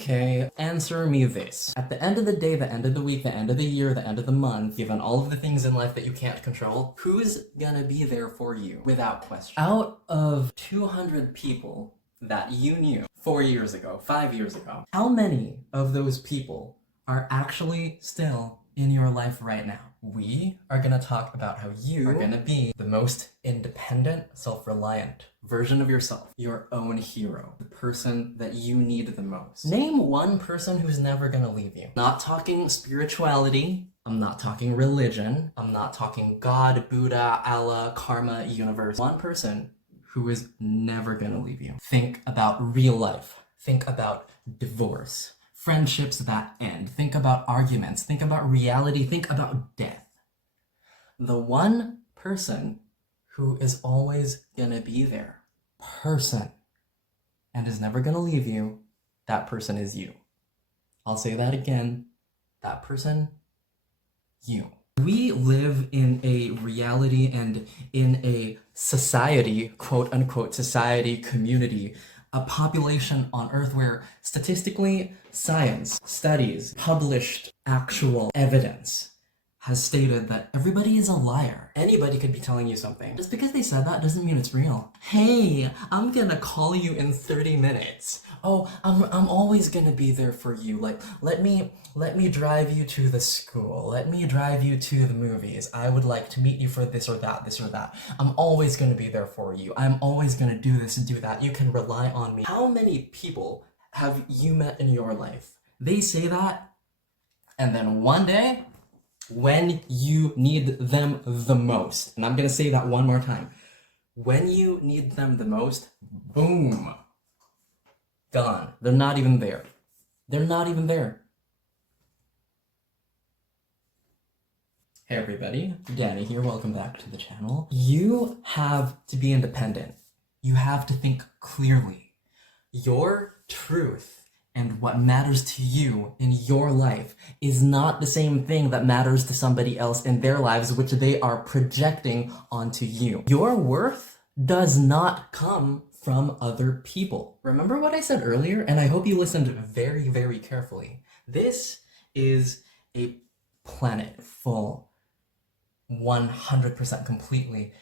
Okay, answer me this. At the end of the day, the end of the week, the end of the year, the end of the month, given all of the things in life that you can't control, who's gonna be there for you without question? Out of 200 people that you knew 4 years ago, 5 years ago, how many of those people are actually still in your life right now? We are gonna talk about how you are gonna be the most independent, self-reliant version of yourself, your own hero, the person that you need the most. Name one person who's never gonna leave you. Not talking spirituality, I'm not talking religion, I'm not talking God, Buddha, Allah, karma, universe. One person who is never gonna leave you. Think about real life. Think about divorce. Friendships that end. Think about arguments. Think about reality. Think about death. The one person who is always gonna be there. Person. And is never gonna leave you. That person is you. I'll say that again. That person, you. We live in a reality and in a society, quote unquote, society, community, a population on Earth where statistically, science, studies, published actual evidence has stated that everybody is a liar. Anybody could be telling you something. Just because they said that doesn't mean it's real. Hey, I'm gonna call you in 30 minutes. Oh, I'm always gonna be there for you. Like, let me drive you to the school. Let me drive you to the movies. I would like to meet you for this or that, this or that. I'm always gonna be there for you. I'm always gonna do this and do that. You can rely on me. How many people have you met in your life? They say that, and then one day, when you need them the most, and I'm gonna say that one more time, when you need them the most, boom, gone. They're not even there. They're not even there. Hey everybody, Danny here, welcome back to the channel. You have to be independent. You have to think clearly. Your truth and what matters to you in your life is not the same thing that matters to somebody else in their lives, which they are projecting onto you. Your worth does not come from other people. Remember what I said earlier? And I hope you listened very, very carefully. This is a planet full, 100% completely,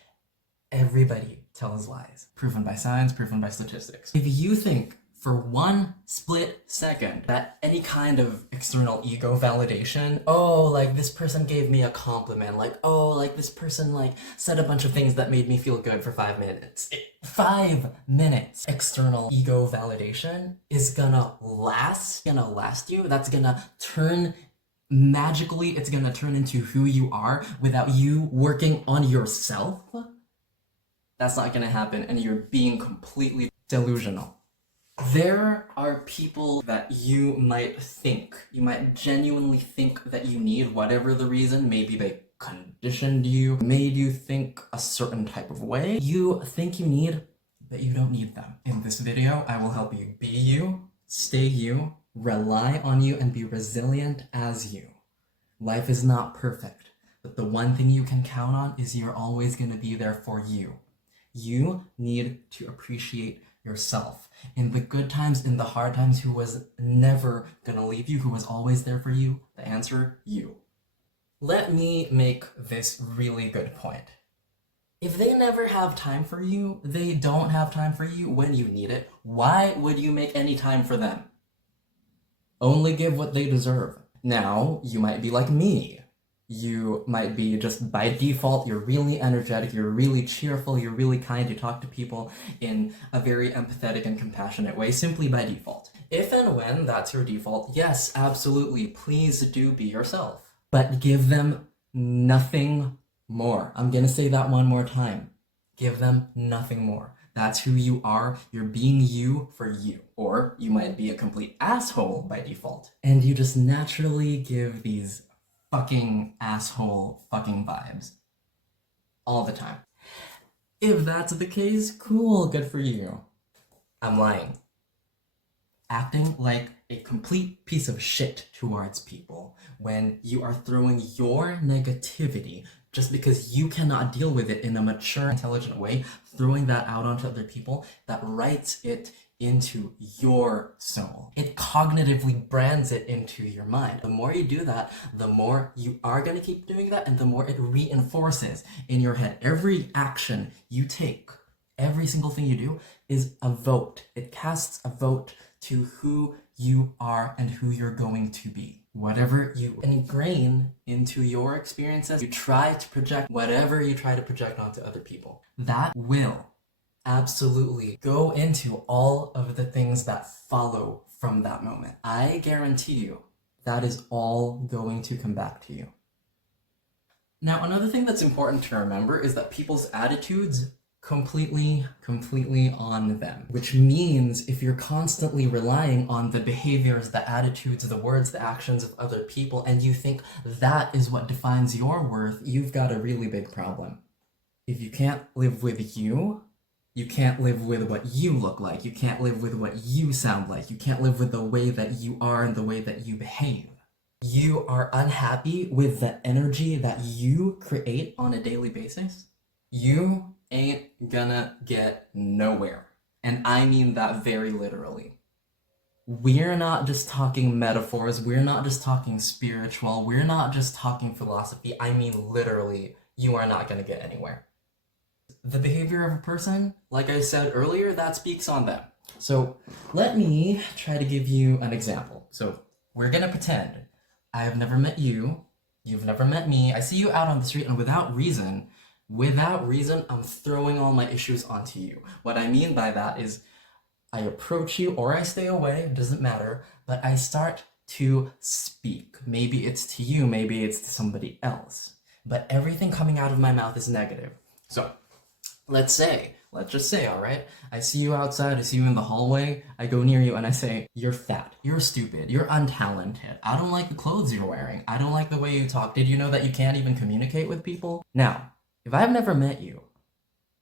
everybody tells lies. Proven by science, proven by statistics. If you think for one split second that any kind of external ego validation, oh, like this person gave me a compliment, like, oh, like this person like said a bunch of things that made me feel good for 5 minutes. 5 minutes external ego validation is gonna last you. That's gonna turn magically, it's gonna turn into who you are without you working on yourself. That's not gonna happen, and you're being completely delusional. There are people that you might genuinely think that you need, whatever the reason. Maybe they conditioned you, made you think a certain type of way. You think you need, but you don't need them. In this video, I will help you be you, stay you, rely on you, and be resilient as you. Life is not perfect, but the one thing you can count on is you're always going to be there for you. You need to appreciate yourself. In the good times, in the hard times, who was never gonna leave you, who was always there for you? The answer, you. Let me make this really good point. If they never have time for you, they don't have time for you when you need it, why would you make any time for them? Only give what they deserve. Now, you might be like me. You might be just by default, you're really energetic, you're really cheerful, you're really kind, you talk to people in a very empathetic and compassionate way, simply by default. If and when that's your default, yes, absolutely, please do be yourself. But give them nothing more. I'm gonna say that one more time. Give them nothing more. That's who you are. You're being you for you. Or you might be a complete asshole by default. And you just naturally give these fucking asshole fucking vibes all the time. If that's the case, cool, good for you. I'm lying. Acting like a complete piece of shit towards people when you are throwing your negativity just because you cannot deal with it in a mature, intelligent way, throwing that out onto other people, that writes it into your soul. It cognitively brands it into your mind. The more you do that, the more you are going to keep doing that, and the more it reinforces in your head. Every action you take, every single thing you do is a vote. It casts a vote to who you are and who you're going to be. Whatever you ingrain into your experiences, you try to project whatever you try to project onto other people. That will absolutely go into all of the things that follow from that moment. I guarantee you that is all going to come back to you. Now, another thing that's important to remember is that people's attitudes completely on them, which means if you're constantly relying on the behaviors, the attitudes, the words, the actions of other people, and you think that is what defines your worth, you've got a really big problem. If you can't live with you, you can't live with what you look like. You can't live with what you sound like. You can't live with the way that you are and the way that you behave. You are unhappy with the energy that you create on a daily basis, you ain't gonna get nowhere. And I mean that very literally. We're not just talking metaphors. We're not just talking spiritual. We're not just talking philosophy. I mean literally, you are not gonna get anywhere. The behavior of a person, like I said earlier, that speaks on them. So let me try to give you an example. So we're gonna pretend I have never met you, you've never met me, I see you out on the street, and without reason, I'm throwing all my issues onto you. What I mean by that is I approach you or I stay away, it doesn't matter, but I start to speak. Maybe it's to you, maybe it's to somebody else, but everything coming out of my mouth is negative. So let's just say, all right, I see you outside, I see you in the hallway, I go near you and I say, you're fat, you're stupid, you're untalented, I don't like the clothes you're wearing, I don't like the way you talk, did you know that you can't even communicate with people? Now, if I've never met you,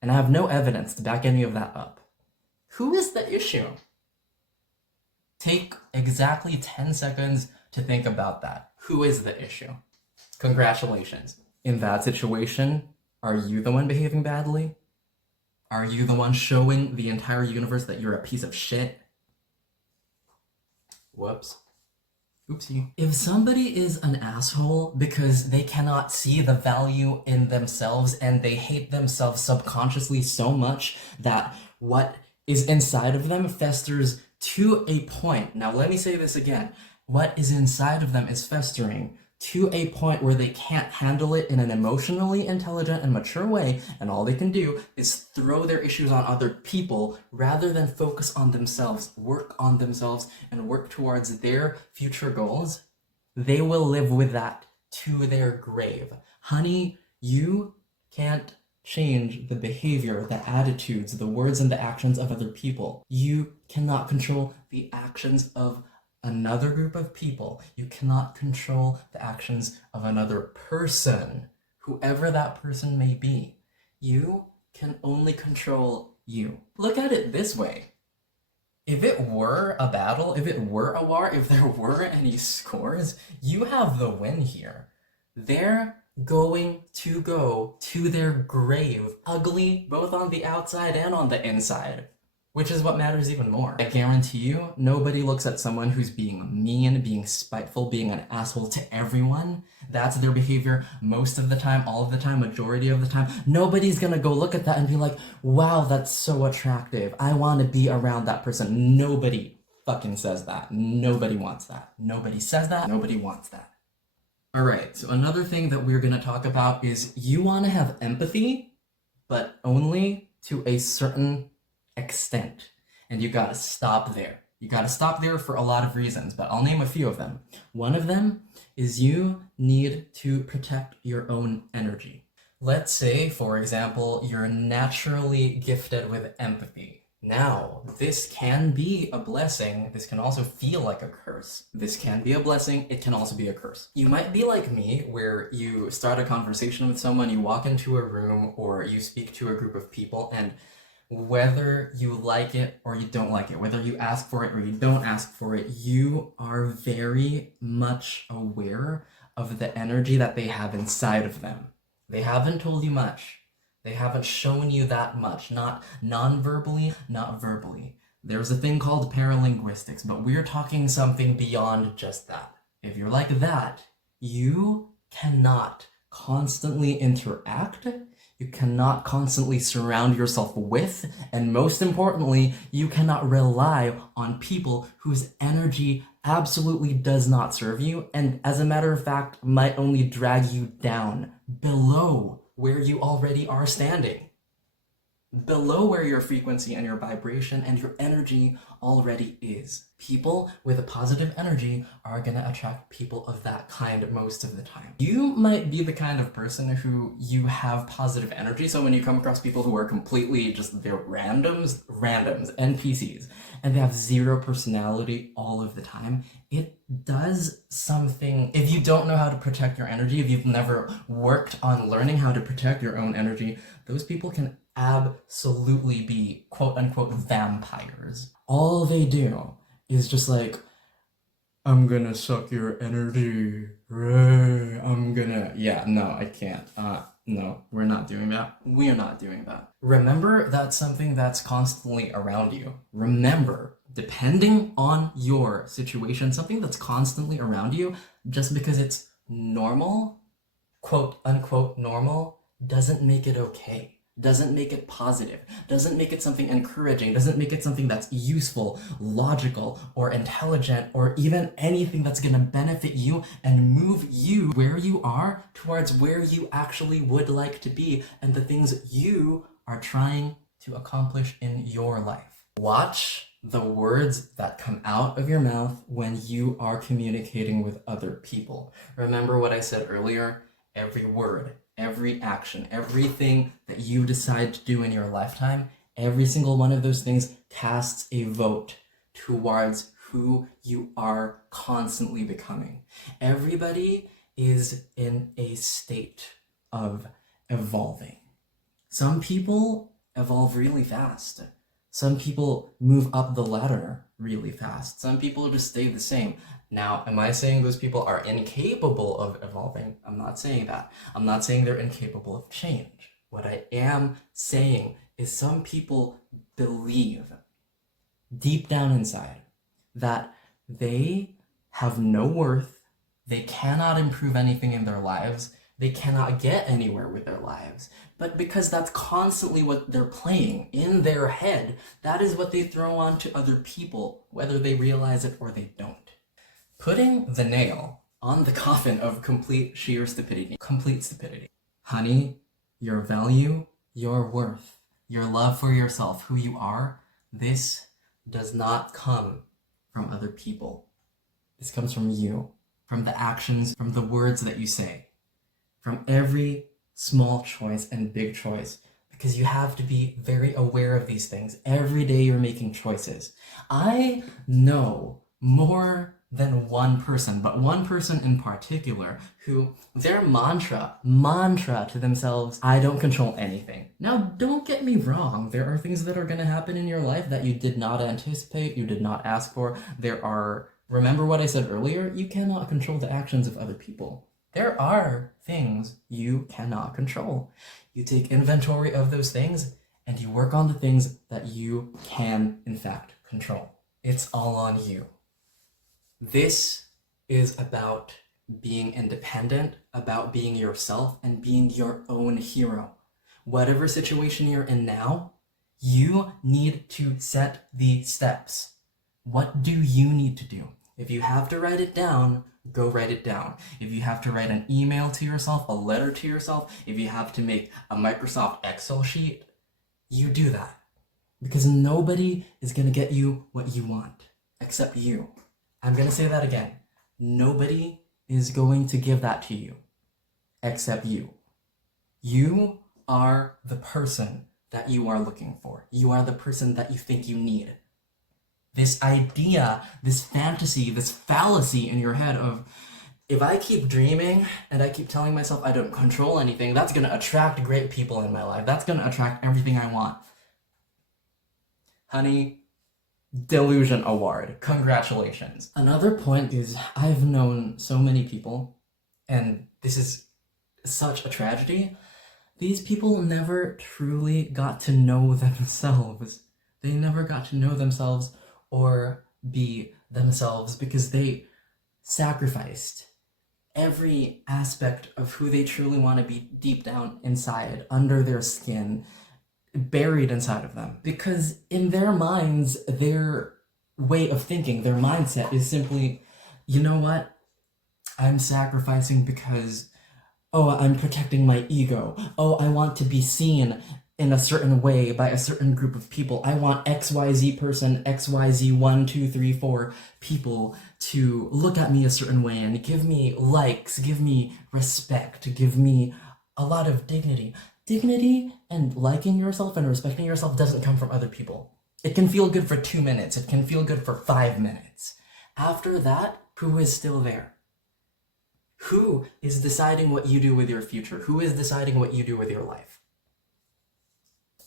and I have no evidence to back any of that up, who is the issue? Take exactly 10 seconds to think about that. Who is the issue? Congratulations. In that situation, are you the one behaving badly? Are you the one showing the entire universe that you're a piece of shit? Whoops. Oopsie. If somebody is an asshole because they cannot see the value in themselves and they hate themselves subconsciously so much that what is inside of them festers to a point. Now let me say this again. What is inside of them is festering to a point where they can't handle it in an emotionally intelligent and mature way, and all they can do is throw their issues on other people rather than focus on themselves, work on themselves, and work towards their future goals. They will live with that to their grave. Honey, you can't change the behavior, the attitudes, the words, and the actions of other people. You cannot control the actions of another group of people. You cannot control the actions of another person, whoever that person may be. You can only control you. Look at it this way. If it were a battle, if it were a war, if there were any scores, you have the win here. They're going to go to their grave, ugly both on the outside and on the inside. Which is what matters even more. I guarantee you, nobody looks at someone who's being mean, being spiteful, being an asshole to everyone. That's their behavior most of the time, all of the time, majority of the time. Nobody's gonna go look at that and be like, wow, that's so attractive. I want to be around that person. Nobody fucking says that. Nobody wants that. Nobody says that. Nobody wants that. All right, so another thing that we're gonna talk about is you want to have empathy, but only to a certain extent. And you gotta stop there. You gotta stop there for a lot of reasons, but I'll name a few of them. One of them is you need to protect your own energy. Let's say, for example, you're naturally gifted with empathy. Now, this can be a blessing. This can also feel like a curse. This can be a blessing. It can also be a curse. You might be like me, where you start a conversation with someone, you walk into a room, or you speak to a group of people, and whether you like it or you don't like it, whether you ask for it or you don't ask for it, you are very much aware of the energy that they have inside of them. They haven't told you much. They haven't shown you that much, not non-verbally, not verbally. There's a thing called paralinguistics, but we're talking something beyond just that. If you're like that, you cannot constantly interact, you cannot constantly surround yourself with, and most importantly, you cannot rely on people whose energy absolutely does not serve you, and as a matter of fact, might only drag you down below where you already are standing. Below where your frequency and your vibration and your energy already is. People with a positive energy are going to attract people of that kind most of the time. You might be the kind of person who you have positive energy, so when you come across people who are completely just, they're randoms, NPCs, and they have zero personality all of the time, it does something. If you don't know how to protect your energy, if you've never worked on learning how to protect your own energy, those people can absolutely be quote-unquote vampires. All they do is just like, I'm gonna suck your energy, I'm gonna, yeah, no, I can't, no, we're not doing that. We're not doing that. Remember, that's something that's constantly around you. Remember, depending on your situation, something that's constantly around you, just because it's normal, quote-unquote normal, doesn't make it okay. Doesn't make it positive, doesn't make it something encouraging, doesn't make it something that's useful, logical, or intelligent, or even anything that's gonna benefit you and move you where you are towards where you actually would like to be and the things you are trying to accomplish in your life. Watch the words that come out of your mouth when you are communicating with other people. Remember what I said earlier? Every word, every action, everything that you decide to do in your lifetime, every single one of those things casts a vote towards who you are constantly becoming. Everybody is in a state of evolving. Some people evolve really fast. Some people move up the ladder really fast. Some people just stay the same. Now, am I saying those people are incapable of evolving? I'm not saying that. I'm not saying they're incapable of change. What I am saying is some people believe deep down inside that they have no worth, they cannot improve anything in their lives, they cannot get anywhere with their lives. But because that's constantly what they're playing in their head, that is what they throw on to other people, whether they realize it or they don't. Putting the nail on the coffin of complete sheer stupidity. Complete stupidity. Honey, your value, your worth, your love for yourself, who you are, this does not come from other people. This comes from you, from the actions, from the words that you say, from every small choice and big choice, because you have to be very aware of these things. Every day you're making choices. I know more than one person, but one person in particular who their mantra to themselves, I don't control anything. Now, don't get me wrong. There are things that are going to happen in your life that you did not anticipate, you did not ask for. Remember what I said earlier? You cannot control the actions of other people. There are things you cannot control. You take inventory of those things and you work on the things that you can, in fact, control. It's all on you. This is about being independent, about being yourself, and being your own hero. Whatever situation you're in now, you need to set the steps. What do you need to do? If you have to write it down, go write it down. If you have to write an email to yourself, a letter to yourself, if you have to make a Microsoft Excel sheet, you do that. Because nobody is going to get you what you want, except you. I'm going to say that again. Nobody is going to give that to you, except you. You are the person that you are looking for. You are the person that you think you need. This idea, this fantasy, this fallacy in your head of, if I keep dreaming and I keep telling myself I don't control anything, that's going to attract great people in my life. That's going to attract everything I want. Honey, delusion award. Congratulations. Another point is I've known so many people, and this is such a tragedy. These people never truly got to know themselves. They never got to know themselves or be themselves because they sacrificed every aspect of who they truly want to be deep down inside, under their skin, buried inside of them. Because in their minds, their way of thinking, their mindset is simply, you know what? I'm sacrificing because, oh, I'm protecting my ego. Oh, I want to be seen in a certain way by a certain group of people. I want XYZ person, XYZ 1, 2, 3, 4 people to look at me a certain way and give me likes, give me respect, give me a lot of dignity. Dignity and liking yourself and respecting yourself doesn't come from other people. It can feel good for 2 minutes. It can feel good for 5 minutes. After that, who is still there? Who is deciding what you do with your future? Who is deciding what you do with your life?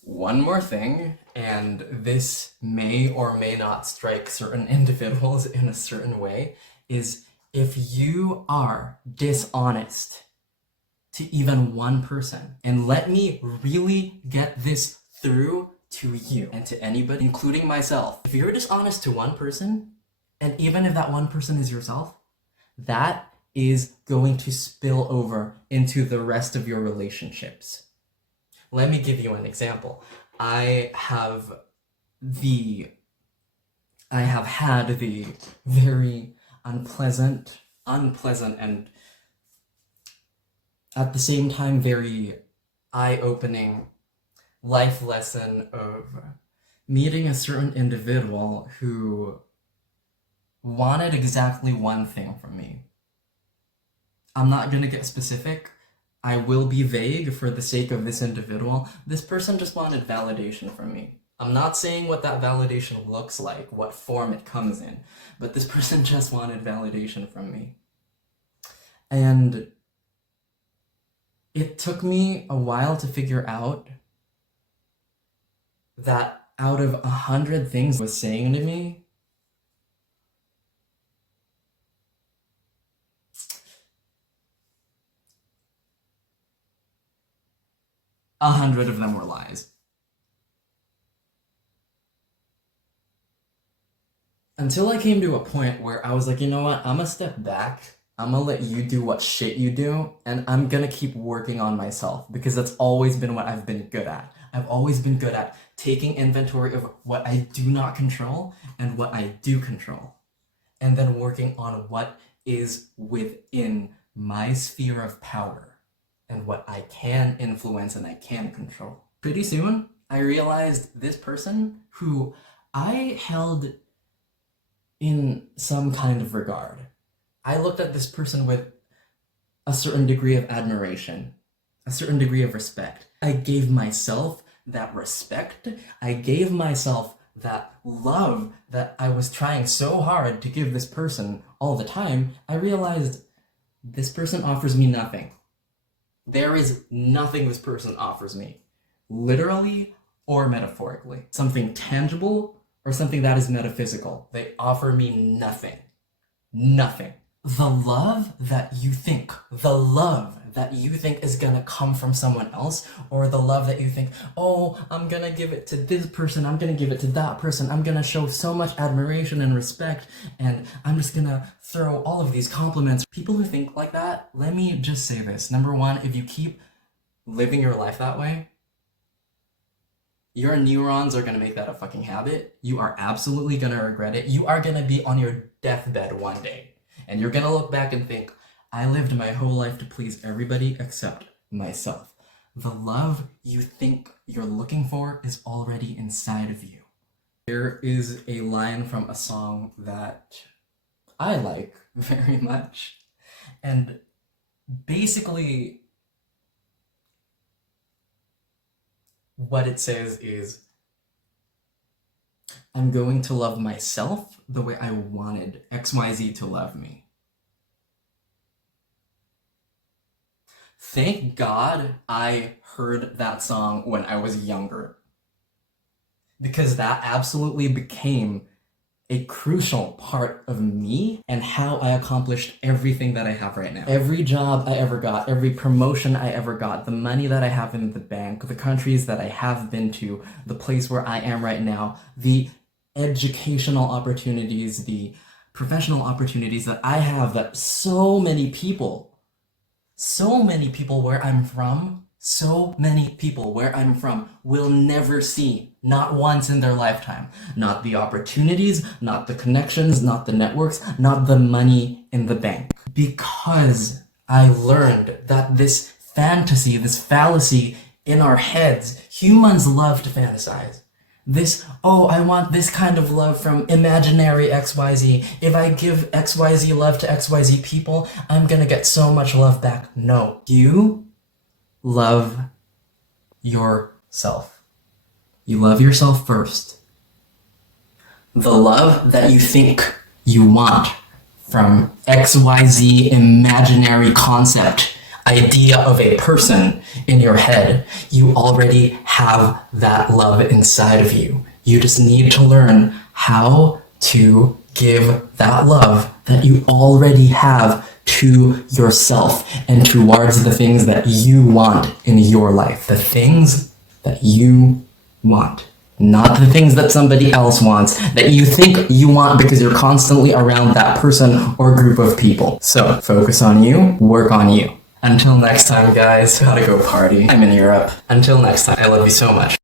One more thing, and this may or may not strike certain individuals in a certain way, is if you are dishonest to even one person, and let me really get this through to you and to anybody, including myself. If you're dishonest to one person, and even if that one person is yourself, that is going to spill over into the rest of your relationships. Let me give you an example. I have had the very unpleasant and at the same time very eye-opening life lesson of meeting a certain individual who wanted exactly one thing from me. I'm not gonna get specific. I will be vague for the sake of this individual. This person just wanted validation from me. I'm not saying what that validation looks like, what form it comes in, but this person just wanted validation from me. And it took me a while to figure out that out of 100 things he was saying to me, 100 of them were lies. Until I came to a point where I was like, you know what, I'm gonna step back, I'm gonna let you do what shit you do, and I'm gonna keep working on myself, because that's always been what I've been good at. I've always been good at taking inventory of what I do not control and what I do control, and then working on what is within my sphere of power and what I can influence and I can control. Pretty soon, I realized this person who I held in some kind of regard. I looked at this person with a certain degree of admiration, a certain degree of respect. I gave myself that respect. I gave myself that love that I was trying so hard to give this person all the time. I realized this person offers me nothing. There is nothing this person offers me, literally or metaphorically. Something tangible or something that is metaphysical. They offer me nothing. Nothing. The love that you think is gonna come from someone else, or the love that you think, oh, I'm gonna give it to this person, I'm gonna give it to that person, I'm gonna show so much admiration and respect, and I'm just gonna throw all of these compliments. People who think like that, let me just say this. Number one, if you keep living your life that way, your neurons are gonna make that a fucking habit. You are absolutely gonna regret it. You are gonna be on your deathbed one day, and you're gonna look back and think, I lived my whole life to please everybody except myself. The love you think you're looking for is already inside of you. There is a line from a song that I like very much, and basically what it says is, I'm going to love myself the way I wanted XYZ to love me. Thank God I heard that song when I was younger, because that absolutely became a crucial part of me and how I accomplished everything that I have right now. Every job I ever got, every promotion I ever got, the money that I have in the bank, the countries that I have been to, the place where I am right now, the educational opportunities, the professional opportunities that I have that so many people where I'm from, will never see, not once in their lifetime. Not the opportunities, not the connections, not the networks, not the money in the bank. Because I learned that this fantasy, this fallacy in our heads, humans love to fantasize. This, oh, I want this kind of love from imaginary XYZ. If I give XYZ love to XYZ people, I'm gonna get so much love back. No. You love yourself. You love yourself first. The love that you think you want from XYZ imaginary concept, idea of a person in your head, you already have that love inside of you. You just need to learn how to give that love that you already have to yourself and towards the things that you want in your life. The things that you want. Not the things that somebody else wants, that you think you want because you're constantly around that person or group of people. So focus on you, work on you. Until next time, guys, gotta go party. I'm in Europe. Until next time, I love you so much.